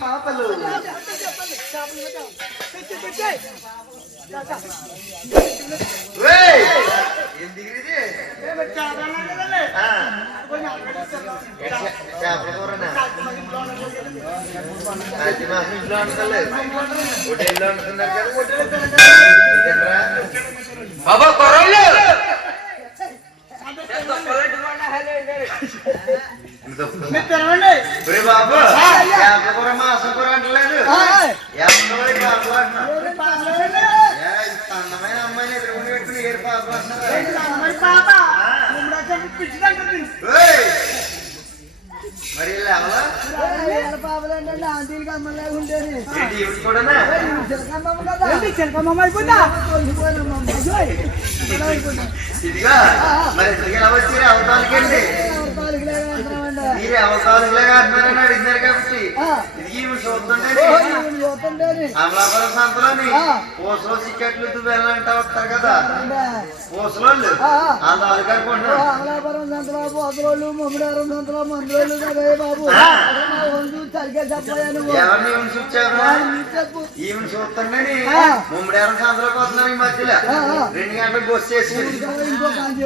పాపలు బాబా కొరలు బాబు కూర మాసం కూర అంటలేదు అందమైన అమ్మాయిని ఎదురుకుంటూ పెట్టుకుని ఏడు పాపలు మరి ఇదిగా మరి ఎలా వచ్చారు అవతాలకండి మీరు అవతాలులాగా అంటున్నారని అడిగినారు కాబట్టి ఇది చూస్తుంటే అమలాపురం సంతలోని పూసలో చికెట్లు దువ్వెళ్ళంటా వస్తారు కదా పూసలోళ్ళు వాళ్ళు అనుకుంటున్నారు అమలాపురం సంతలో పూసలోళ్ళు ముమ్మడారం సంతలో మందులోళ్ళు బాబు ఎవరిని ఈవెన్ చూచారు ఈవెన్ చూస్తుండని ముమ్మడారం సంతలోకి వస్తున్నారు ఈ మధ్యలో 2 గంటలకు బస్సు చేసుకుని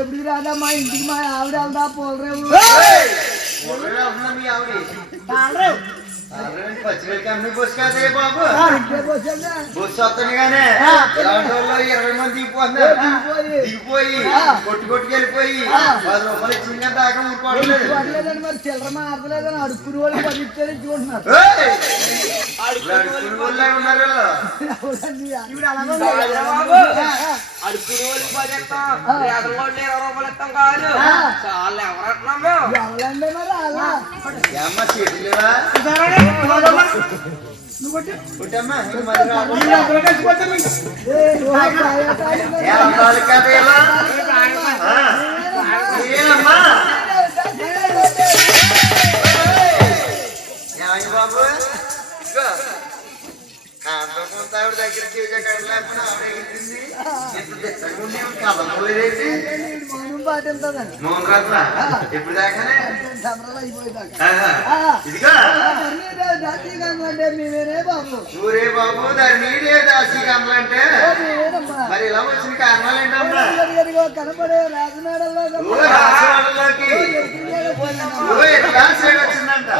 ఎప్పుడు రాదా మా ఇంటికి మా ఆవిడ వెళ్దా పోలరేవు మీ ఆవిడ పచ్చిమిరపకాయ కంపెనీ బస్సు కాదే బాబు బస్సు వస్తుంది కానీ ఇలాంటి వాళ్ళు 20 మంది దిగిపోయి కొట్టుకి వెళ్ళిపోయి 10 రూపాయలు ఇచ్చింది కానీ దాకా ఊరుకోవట్లేదు మరి చిల్లర మారలేదని అడుక్కుని వాళ్ళు 10 ఇచ్చారు చూస్తున్నారు అడుక్కుని వాళ్ళు ఉన్నారు అడుక్కుని వాళ్ళు 10 ఇస్తాం 20 రూపాయలు ఇస్తాం కాదు చాలా ఎవరంటున్నాము ఎవరండి మరి అలా ఏమ్మా చేతులేవా బాబు ఆవిడ దగ్గర ఎప్పుడు దాకానే ఊరే బాబు ధర్మీడే దాసి కమలంటే మరి ఇలా వచ్చిన కారణాలు ఏంటమ్మా కనపడే రాజనాడల్లోకి ఎట్లా సైడ్ వచ్చిందంట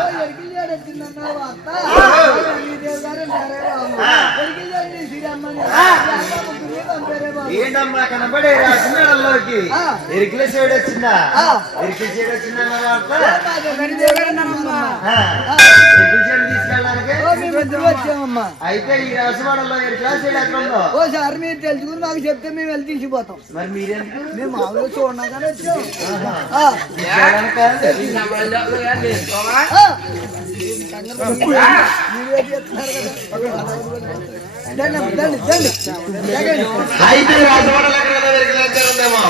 ఏంటమ్మా కనబడే రాజనాడల్లోకి ఎరికిల సైడ్ వచ్చిందా ఎరికిల సైడ్ వచ్చిందా తీసుకెళ్ళడానికి అయితే ఈ రాజవాడలో ఎరికిల సైడ్ ఎక్కడ ఉందో ఓసారి మీరు తెలుసుకుని మాకు చెప్తే మేము వెళ్ళి తీసిపోతాం మరి మీరెందుకు మేము మామూలుగా చూడగానే వచ్చాం అయితే రాజవాడలో ఎరికిలేమో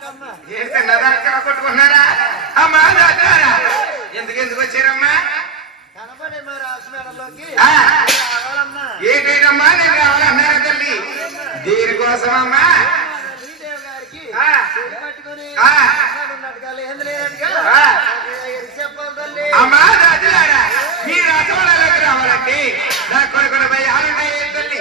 ఏంటన్నా కొట్టుకున్నారా అమ్మా దాటారా ఎందుకు వచ్చారమ్మా కనపడే మరి హాస్పిటల్లోకి ఏంటమ్మా నేను రావాలన్నారా తల్లి దీనికోసమమ్మా శ్రీదేవి గారికి ఆ. పట్టుకొని ఆ. ఉన్నట్టుగా లేదు లేనట్టుగా ఆ. చెప్పాలి తల్లి అమ్మా దాటారా మీ రాజవాళ్ళకి రావాలంటే నా కొడుకులు పోయి ఆలున్నాయి తల్లి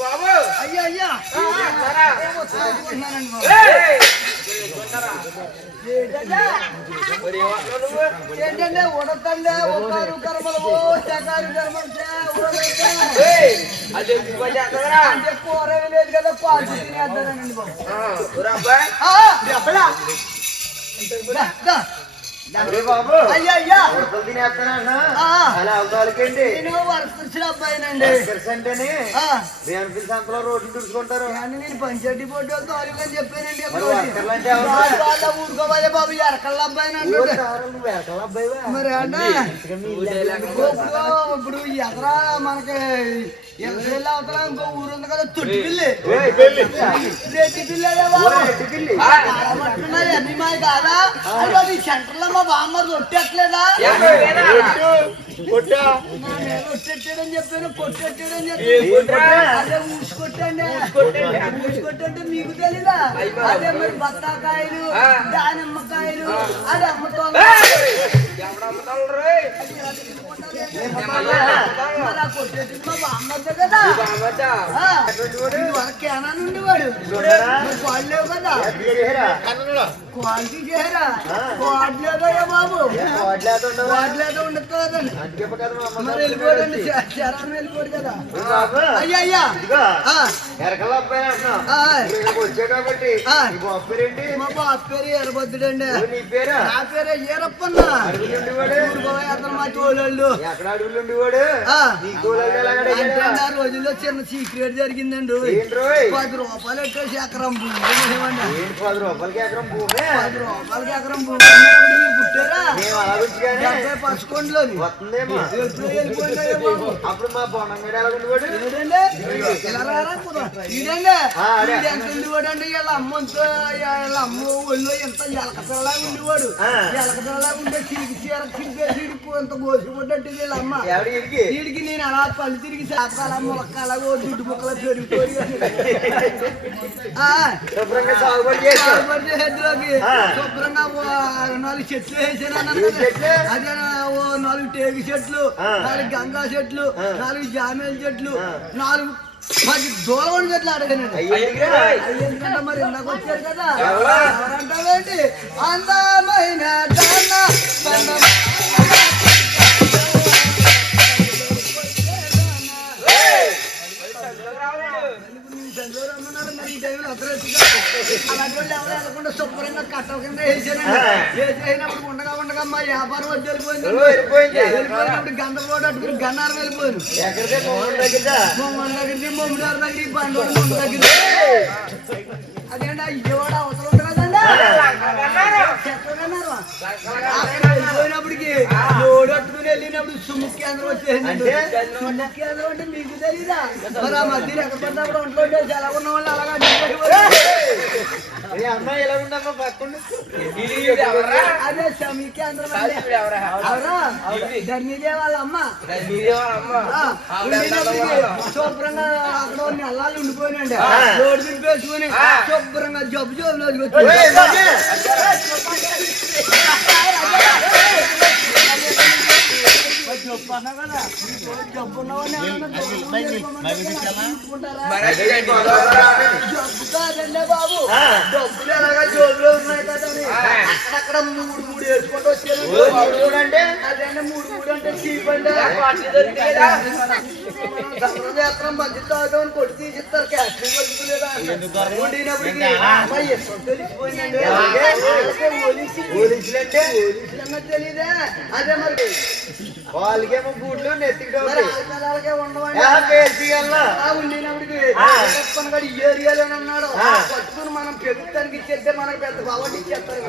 బాబు అయ్యా అయ్యా ఏంటంటే ఉడతండే ఒకరు కర్మలు చకారు కర్మలు అంటే కూరవి లేదు కదా పాలు తినేద్దానండి బాబు అయ్యా అయ్యా తినేస్తానన్నా ఆ. అలా అవతాలకండి నేను వర్కర్స్ అబ్బాయినండి అంటేనే దేనికి సంతలో రోడ్లు తుడుచుకుంటారు కానీ నేను పంచాయతీ బోర్డు తాలూకా చెప్పానండి మరి వర్కర్లు అంటే ఎవరు? ఊరుకోవాలి బాబు ఎరకళ్ళ అబ్బాయినండి నువ్వు ఎక్కడ అబ్బాయివా మరి అంటే ఇప్పుడు ఎదరా మనకి ఎదురెళ్ళి అవతల ఇంకో ఊరు ఉంది కదా తొట్టి పిల్లి రెడ్డి పిల్లి అదే బాబు పట్టున్నాయి అన్ని మాయ కాదా అయ్యో ఈ సెంటర్ లో మా బామ్మ రొట్టెట్లేదా రొట్టెట్టాడని చెప్పాను కొట్టెట్టాడని చెప్పాను అదే ఊసుకొట్టండి ఊసుకొట్టంటే మీకు తెలీదా అదే మరి బత్తాకాయలు దానిమ్మకాయలు అది అమ్ముతాను కదా కేనా ఉండేవాడు క్వాలిటీ లేవు కదా క్వాలిటీ చేయరా క్వాలిటీ లేదయ్యా బాబు క్వాలిటీ లేదో ఉండదు కదండి మరి వెళ్ళిపోడండి శరణం వెళ్ళిపోడు కదా అయ్యా అయ్యా ఎరకల అబ్బాయి అంటున్నావు ఆ, వచ్చా కాబట్టి ఆ. నీ బాబు పేరేంటి మా బాబు పేరు ఎర్రబద్దుడండి నీ పేరా నా పేరే ఈరప్పన్న అడుగులు ఉండేవాడు ఊరుకోవాలి అతను మా తోళ్ళు ఎక్కడ అడుగులు ఉండేవాడు ఆ. నీ కోళ్ళు ఎలాగ అంటే ఆ రోజుల్లో చిన్న సీక్రెట్ జరిగిందండి ఏంటి రోయ్ 10 రూపాయలు ఎట్టేసి ఎకరం భూమి ఇవ్వండి. ఏంటి 10 రూపాయలకి ఎకరం భూమి 10 రూపాయలకి ఎకరం భూమి అమ్మినప్పుడు మీరు పుట్టారా? మేము అలా వచ్చి డెబ్బై పసుకొండలోని వస్తుందేమో ఎప్పుడు వెళ్ళిపోయినాయో బాబు. అప్పుడు మా బొండంగడి ఎలా ఉండేవాడు ఏంటండి? ఇలా రారా కుదరా? ఈడండి? ఈడు ఎంత ఉండేవాడు అంటే వీళ్ళ అమ్మంతో వీళ్ళ అమ్మ ఒళ్ళు ఎంత ఎలక పిల్లలాగా ఉండేవాడు. ఎలక పిల్లలాగా ఉంటే చిరికి చీర చింపేసి ఇంత గోసిపడ్డట్టు వీళ్ళ అమ్మ. వీడికి నేను అలా పళ్ళు తిరిగి చేపకాల ములక్కాల దుడ్డు ముక్కలు పెరిగిపోయి శుభ్రంగా సాగుబడి చేసి హెడ్లోకి శుభ్రంగా 4 చెట్లు వేసాను అదే 4 టేకు చెట్లు 4 గంగా చెట్లు 4 జామేల చెట్లు 4 10 దూరం చెట్లు అడగనండి. ఎందుకంటే మరి నాకు వచ్చారు కదా ఎవరంటావేంటి అందమైన అలాంటి వాళ్ళు ఎవరు వెళ్ళకుండా శుభ్రంగా కట్టల కింద వేసానండి. వేసినప్పుడు ఉండగా ఉండగా మా వ్యాపారం వచ్చి వెళ్ళిపోయినప్పుడు గంట కూడా అట్టుకుని గన్నారం వెళ్ళిపోయాను. దగ్గరికి మమ్మడారు దగ్గరికి బండోడు మొమ్మ దగ్గర అదేంటి విజయవాడ అవసరం ఉంటుంది కదండి. చెప్పగన్నారు అక్కడ వెళ్ళిపోయినప్పటికి లోడు అట్టుకుని వెళ్ళినప్పుడు సుముఖ్ కేంద్రం వచ్చేసింది. సుముఖ్ కేంద్రం అంటే మీకు తెలీదా? మరి ఆ మధ్యలో ఎక్కడ పడినప్పుడు ఒంట్లో చాలా ఉన్న వాళ్ళు అలాగా అమ్మాయి ఎలా ఉండమ్మా పక్కన అదే సమీ కేంద్రం ఎవరా ధర్మీదే వాళ్ళ అమ్మ శుభ్రంగా అక్కడ నెలలు ఉండిపోయినండి. రోడ్డు దింపేసుకుని శుభ్రంగా జబ్బు జబ్బులోకి బాబు డబ్బులు ఎలాగా జోబులో ఉన్నాయి కదా అక్కడక్కడ 3 వేసుకుంటూ వచ్చారు. అంటే అదే 3 అంటే చీప్ అండి. సంవత్సరం మంచి తాగుతామని కొట్టి తీసిస్తారు. క్యాస్ట్రీ బతుకులేదా ఉండినప్పటికీ అమ్మాయి ఎక్కడ తెలిసిపోయిందండి. పోలీసులు అన్న తెలీదా? అదే మరి వాళ్ళకేమో బూట్లు నెత్తికి ఉండినప్పటికి ఏరియాలో అన్నాడు పట్టుకుని మనం పెరుగుతానికి ఇచ్చేస్తే మనకి పెద్ద బాబు ఇచ్చేస్తారు.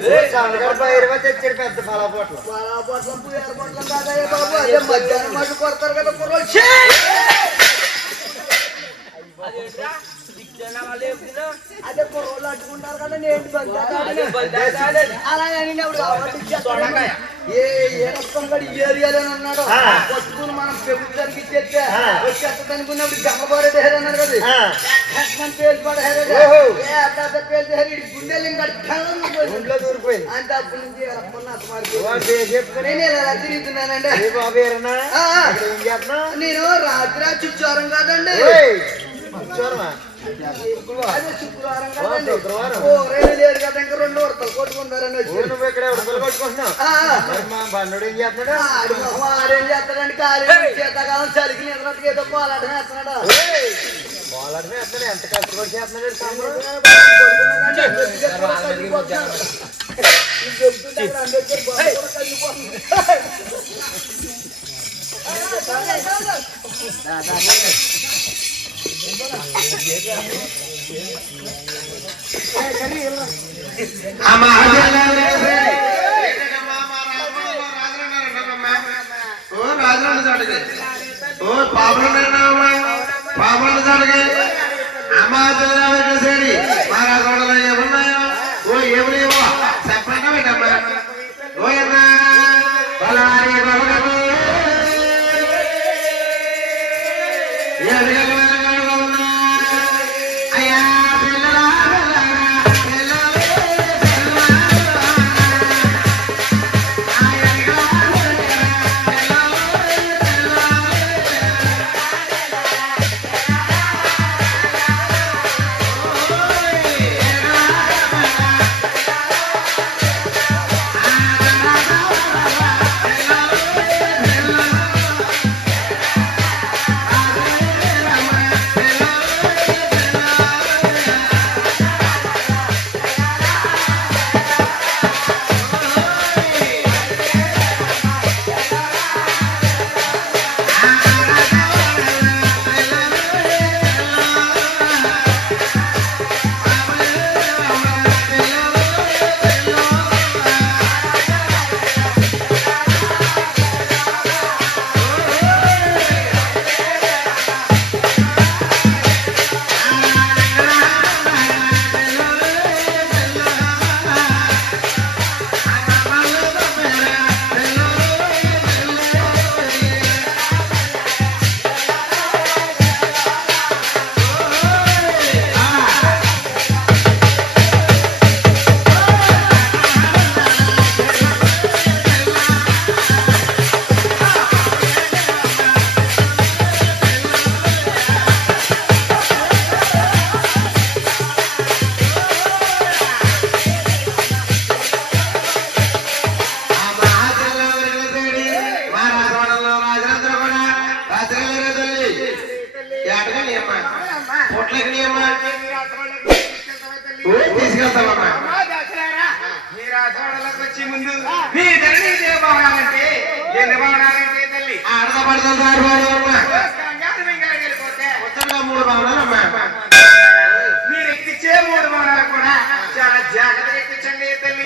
తెచ్చాడు పెద్ద ఫలాపోట్లు ఫలాపోట్లం ఏర్పట్లం కాదయ్యా బాబు. అదే మధ్యాహ్నం మాట కొడతారు కదా కుర్రోళ్ళు. అదే కుర్రోళ్ళు అట్టుకుంటారు కదా అలాగే ఏ రకం గడి ఏరియాలో అన్నాడు పట్టుకుని మనం ప్రభుత్వానికి ఇచ్చేస్తే వచ్చేస్తుంది అనుకున్నప్పుడు జమ్మబారెడ్డి హెర్ అన్నారు కదా పేరు పడేది గుండెలు ఇంకా దూరిపోయింది అంటే అప్పటి నుంచి నేను ఎలా తిరుగుతున్నానండి. నేను రాత్రి చుచ్చారం కాదండి అదే శుక్రవారం కదండి. లేరు కదా ఇంకా 2 వరతలు కొట్టుకుంటారని వచ్చి నువ్వు ఇక్కడ కొట్టుకుంటున్నావు. మా బండు ఏం చేస్తున్నాడు? వాడేం చేస్తాడండి ఖాళీ చేతకాలం చలికి నిద్రట్టుకు ఏదో పోలాటం వేస్తున్నాడు. పోలాటమే వేస్తున్నాడు. ఎంత కష్టపడి చేస్తున్నాడు. పాపలు చడగే అమ్మా సరి మా రాజు ఏమున్నాయో ఓ ఏమలేవో చెప్పండి పెట్టమ్మా ఓయన్నా బలారి బలగలు అమ్మా పొట్లకి అమ్మా తీసుకెళ్తావమ్మా మీ రాసవాడలకు వచ్చే ముందు మీ తల్లి భవనాలంటే ఎన్ని భవనాలంటే తల్లి ఆడద పడతారు అమ్మా వెళ్ళిపోతే ఉత్తరంగా 3 భవనాలమ్మా మీరు ఎక్కించే 3 భవనాలు కూడా చాలా జాగ్రత్తగా ఎక్కించండి తల్లి.